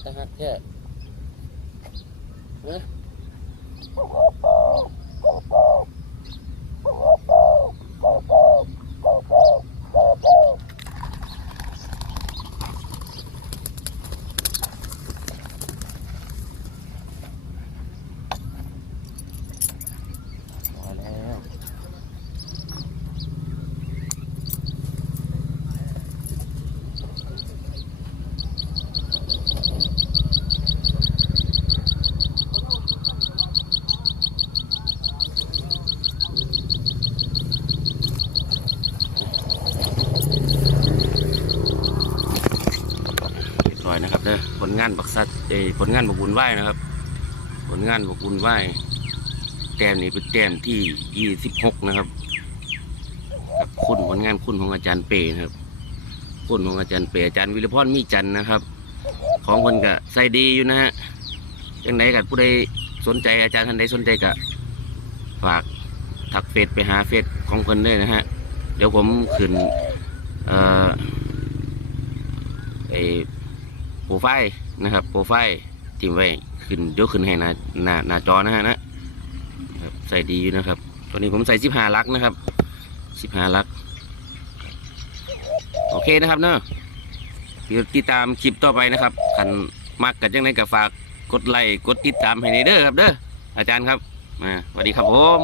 แค่นะพอแล้ว เรียบร้อยนะครับเด้อ ผลงานบักซัดเอผลงานบักบุญไหวนะครับ ผลงานบักบุญไหวแต้มนี้เป็นแต้มที่ยี่สิบหกนะครับกับคุณผลงานคุณของอาจารย์เปนะครับ คุณของอาจารย์เปอาจารย์วิรพรมีจันนะครับ ของคนกะใส่ดีอยู่นะฮะยังไงกับผู้ใดสนใจอาจารย์ท่านใดสนใจกะฝากทักเฟซไปหาเฟซของคนได้นะฮะ เดี๋ยวผมขึ้นเอ่อไอ รไฟล์นะครับโปรไฟล์ทิมไว้ขึ้นยกขึ้นให้หน้าหน้าหน้าจอนะฮะนะครับใส่ดีอยู่นะครับ ตัวนี้ผมใส่สิบห้าลักนะครับสิบห้าลัก โอเคนะครับเนอะเดี๋ยวติดตามคลิปต่อไปนะครับขันมักกันจังไดก็ฝากกดไลค์กดติดตามให้ในเด้อครับเด้ออาจารย์ครับมาสวัสดีครับผม